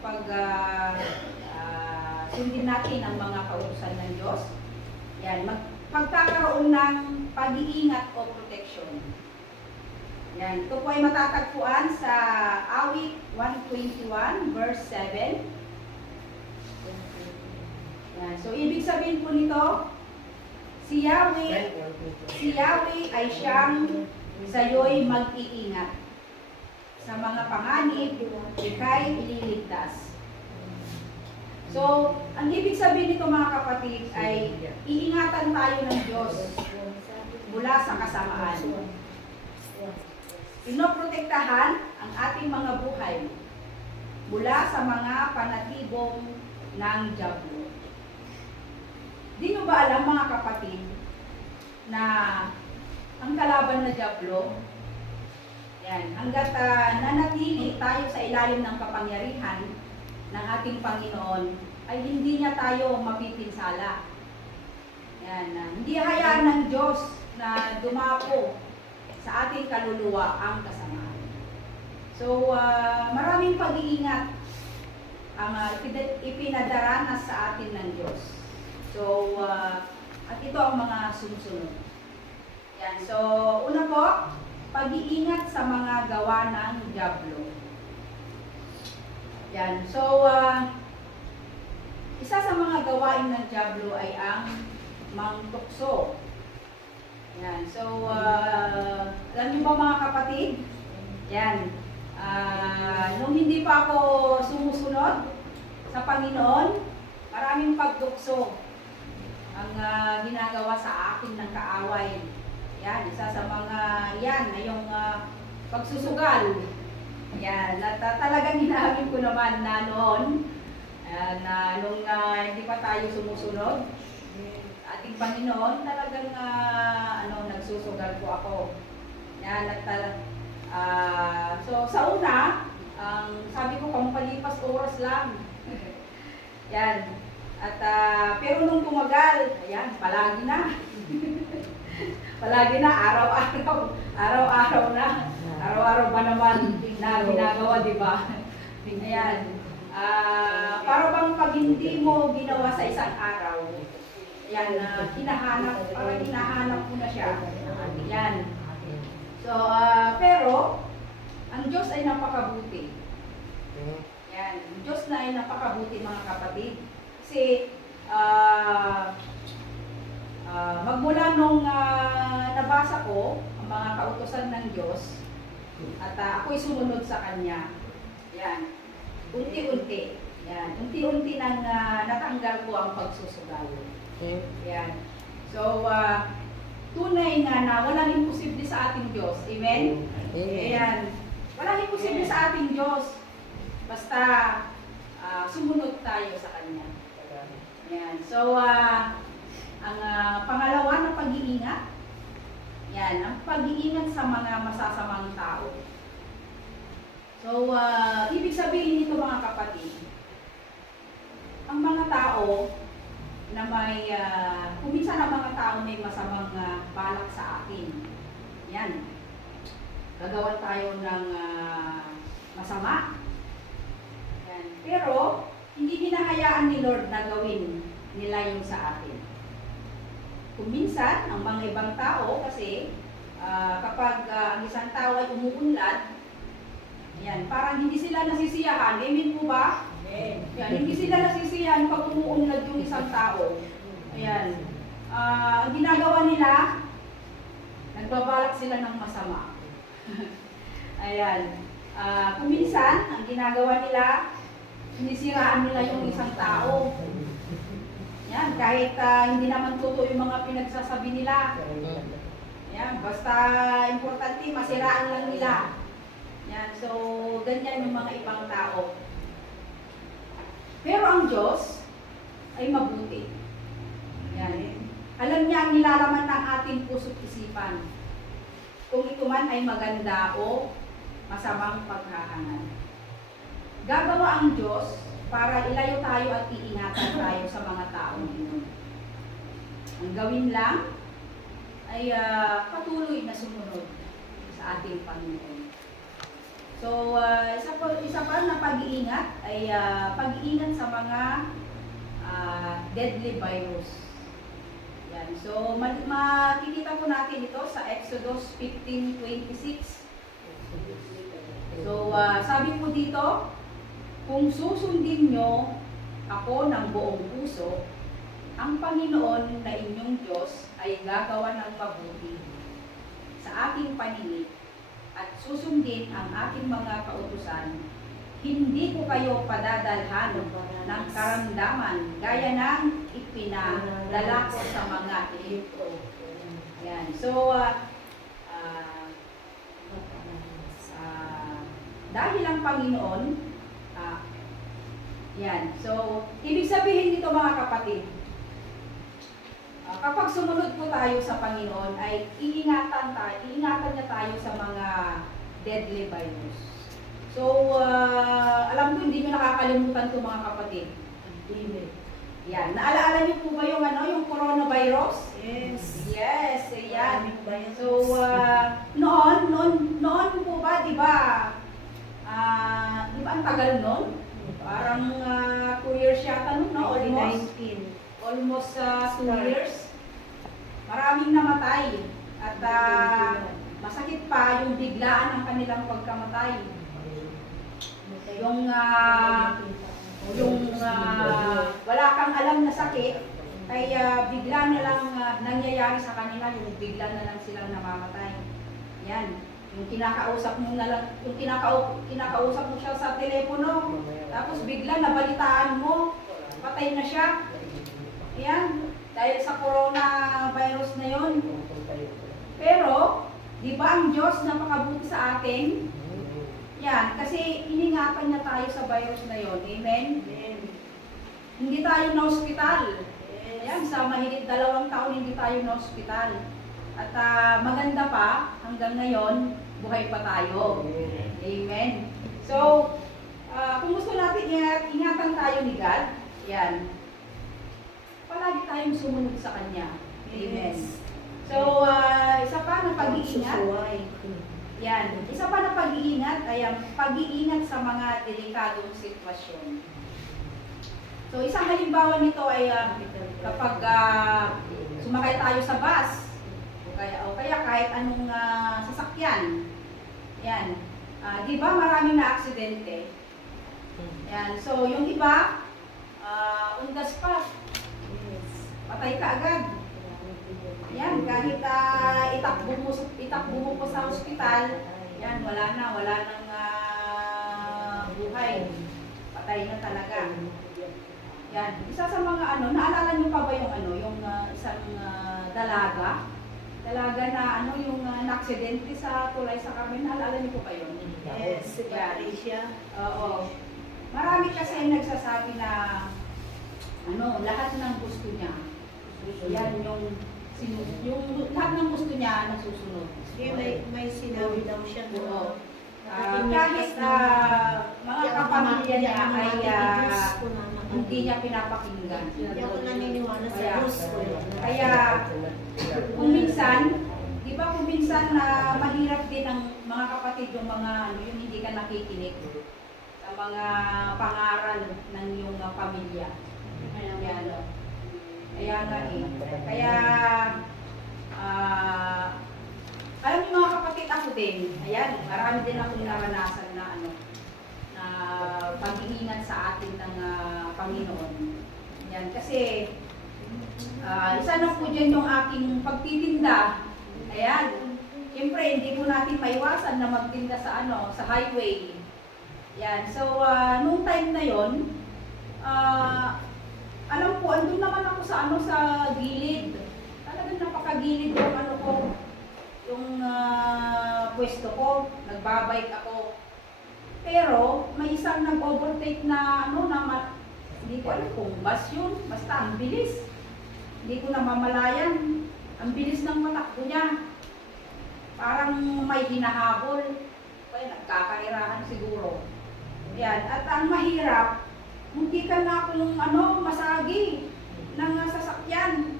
pag ah, ah, sundin natin ang mga kautusan ng Diyos. Yan, mag, pagkakaroon ng pag-iingat o protection. Yan, ito po ay matatagpuan sa awit 121 verse 7. Yan, so ibig sabihin po nito, si Yahweh, si Yahweh ay siyang sa'yo'y mag-iingat. Sa mga panganib, ika'y ililigtas. So, ang ibig sabihin nito mga kapatid ay iingatan tayo ng Diyos mula sa kasamaan. Pinoprotektahan ang ating mga buhay mula sa mga panatibong ng Diablo. Di nyo ba alam mga kapatid na ang kalaban na Diablo, yan, hanggat ah, nanatili tayo sa ilalim ng kapangyarihan ng ating Panginoon, ay hindi niya tayo mapipinsala. Yan, ah, hindi hayaan ng Diyos na dumapo sa ating kaluluwa ang kasamaan. So, ah, maraming pag-iingat ang ipina- ipinadaranas sa atin ng Diyos. So, ah, at ito ang mga sumusunod. Yan. So, una po, pag-iingat sa mga gawa ng Diablo. Yan. So, ah, isa sa mga gawain ng Diablo ay ang mangtukso. Yan. So, ah, alam niyo ba mga kapatid? Yan. Ah, nung hindi pa ako sumusunod sa Panginoon, maraming pagtukso ang ah, ginagawa sa akin ng kaaway. Yan, isa sa mga yan ay yung ah, pagsusugal. Yan, at ah, talagang hinahabin ko naman na noon ah, na nung ah, hindi pa tayo sumusunod ating Panginoon, talagang ah, ano, nagsusugal po ako. Yan, at ah, so sa una, ang sabi ko, pampalipas oras lang. Yan. At ah, pero nung tumagal, ayan, palagi na. palagi na, araw-araw. Araw-araw na. Araw-araw ba naman na ginagawa, di ba? Ayan. Ah, para bang pag hindi mo ginawa sa isang araw, yan, na hinahanap, parang hinahanap mo na siya. Yan. So, ah, pero, ang Diyos ay napakabuti. Yan. Ang Diyos na ay napakabuti mga kapatid. Kasi, ah, ah, magmula nung ah, nabasa ko ang mga kautosan ng Diyos, at ah, ako'y sumunod sa Kanya. Yan. Unti-unti. Yan. Unti-unti nang ah, natanggal ko ang pagsusugal. Yan. So, ah, tunay nga na walang imposible sa ating Diyos. Amen? Ayan. Walang imposible sa ating Diyos. Basta ah, sumunod tayo sa Kanya. Ayan. So, ah, ang ah, pangalawa na pag-iingat, yan, ang pag-iingat sa mga masasamang tao. So, ah, ibig sabihin nito mga kapatid, ang mga tao na may, uh, kuminsan ang mga tao may masamang ah, balak sa atin. Yan. Gagawan tayo ng ah, masama. Yan. Pero, hindi hinahayaan ni Lord na gawin nila yung sa atin. Kuminsan, ang mga ibang tao kasi ah, kapag ah, ang isang tao ay umuunlad, yan, parang hindi sila nasisiyahan. Amen po ba? Yan, hindi sila nasisiyahan pag umuunlad yung isang tao. Ayan. Ah, ang ginagawa nila, nagbabalak sila ng masama. Ayan. Ah, kuminsan, ang ginagawa nila, sinisiraan nila yung isang tao. Yan, kahit ah, hindi naman totoo yung mga pinagsasabi nila. Yan, basta importante, masiraan lang nila. Yan, so ganyan yung mga ibang tao. Pero ang Diyos ay mabuti. Yan. Alam niya ang nilalaman ng ating puso't isipan. Kung ito man ay maganda o masamang paghahangad. Gagawa ang Diyos para ilayo tayo at iingatan tayo sa mga taong ito. Ang gawin lang ay ah, patuloy na sumunod sa ating Panginoon. So, ah, isa, po, isa pa na pag-iingat ay ah, pag-iingat sa mga ah, deadly virus. Yan. So, ma- makikita po natin ito sa Exodus 15.26. So, ah, sabi po dito, kung susundin nyo ako ng buong puso, ang Panginoon na inyong Diyos ay gagawa ng mabuti sa aking paningin at susundin ang aking mga kautusan. Hindi ko kayo padadalhan ng karamdaman gaya ng ipinadala ko sa mga Egypto. Yan. So, ah, ah, ah, dahil ang Panginoon, yan. So, ibig sabihin nito mga kapatid, ah, kapag sumunod po tayo sa Panginoon, ay iingatan tayo, iingatan niya tayo sa mga deadly virus. So, ah, alam ko hindi nyo nakakalimutan to mga kapatid. Yan. Naalaala niyo po ba yung ano, yung coronavirus? Yes. Yes, yan. Maraming bayan. So, uh, noon, noon, noon po ba, di ba, ah, di ba ang tagal noon? Parang uh, two years yata noon, no? Almost, 19. Almost uh, two years. Maraming namatay. At ah, masakit pa yung biglaan ng kanilang pagkamatay. Yung, ah, yung ah, wala kang alam na sakit, ay ah, bigla na lang ah, nangyayari sa kanila, yung bigla na lang silang namamatay. Yan. Yung kinakausap mo na lang, yung kinakau, kinakausap mo siya sa telepono, tapos bigla nabalitaan mo, patay na siya. Yan. Dahil sa coronavirus na yon. Pero, di ba ang Diyos napakabuti sa atin? Yan. Kasi iningatan niya tayo sa virus na yon. Amen? Amen. Hindi tayo na hospital. Yes. Ayan, sa mahigit dalawang taon hindi tayo na hospital. At ah, maganda pa, hanggang ngayon, buhay pa tayo. Amen. So, ah, kung gusto natin ingat, ingatan tayo ni God, yan, palagi tayong sumunod sa Kanya. Amen. Yes. So, ah, isa pa na pag-iingat, yan, isa pa na pag-iingat ay ang pag-iingat sa mga delikadong sitwasyon. So, isang halimbawa nito ay ah, kapag ah, sumakay tayo sa bus o kaya, o kaya kahit anong ah, sasakyan. Yan. Ah, 'Di ba maraming na aksidente? Yan. So, yung iba the spot, Yes. Patay ka agad. Yan, kahit ah, itakbo mo itakbo mo po sa ospital, yan wala na, wala nang ah, buhay. Patay na talaga. Yan, isa sa mga ano, naalala niyo pa ba yung ano, yung ah, isang ah, dalaga? Dalaga na ano, yung uh, naksidente sa tulay sa Carmen, naalala niyo po ba yun? Yes. Si. Patricia. Oo. Marami kasi nagsasabi na ano, lahat ng gusto niya. Yan yung sinu yung lahat ng gusto niya nasusunod. Kasi may, may sinabi daw siya na Oo. Ah, kahit ka na mga kapamilya niya ay ah, hindi niya pinapakinggan. Hindi ako naniniwala sa Kaya- Diyos. Kaya kung minsan, di ba kung minsan na mahirap din ang mga kapatid yung mga ano, yung hindi ka nakikinig sa mga pangaral ng iyong uh, pamilya. Kaya ano. Kaya nga eh. Kaya ah alam niyo mga kapatid ako din, ayan, marami din akong naranasan na ano, na pag-iingat sa atin ng ah, Panginoon. Yan, kasi Ah, isa na po dyan yung aking pagtitinda. Ayan. Siyempre, hindi po natin maiwasan na magtinda sa ano, sa highway. Yan. So, ah, nung time na yon, ah, alam ko, andun naman ako sa ano, sa gilid. Talagang napakagilid yung ano ko, yung ah, pwesto ko. Nagbabike ako. Pero, may isang nag-overtake na ano, na ma- hindi ko alam kung bus yun. Basta ang bilis. Hindi ko namamalayan. Ang bilis ng matakbo niya. Parang may hinahabol. Kaya nagkakairahan siguro. Yan. At ang mahirap, hindi ka na akong ano, masagi ng sasakyan.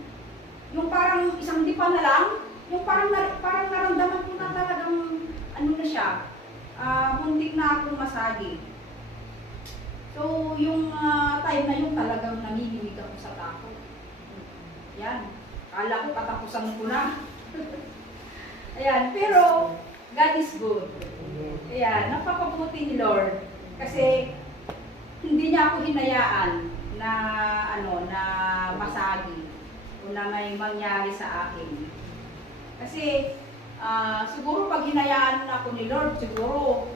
Yung parang isang dipa na lang, yung parang, parang naramdaman ko na talagang ano na siya, ah, muntik na akong masagi. So, yung ah, time na yun talagang nanginginig ako sa takot. Yan. Kala ko katapusan ko na. Ayan. Pero, God is good. Ayan. Napakabuti ni Lord. Kasi, hindi niya ako hinayaan na, ano, na masagi o na may mangyari sa akin. Kasi, ah, siguro pag hinayaan ako ni Lord, siguro,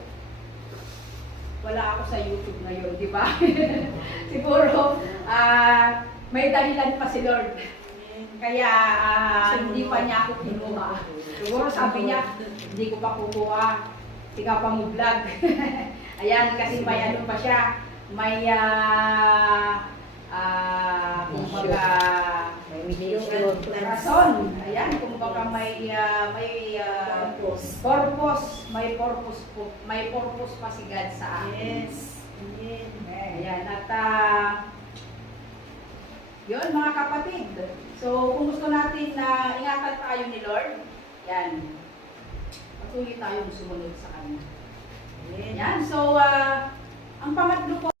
wala ako sa YouTube ngayon, di ba? siguro, ah, may dahilan pa si Lord. Kaya ah, hindi pa niya ako kinuha. Siguro sabi niya, hindi ko pa kukuha. Ikaw pa mo vlog. Ayan, kasi may ano pa siya. May, ah, ah, kumbaga, May rason. Ayan, kumbaga may, ah, may, ah, Purpose. purpose. May purpose po. May purpose pa si God sa akin. Yes. Amen. Ayan, at ah, yun mga kapatid. So, kung gusto natin na ingatan tayo ni Lord, yan, patuloy tayong sumunod sa Kanya. Amen. Yan, so, ah, ang pangatlo po,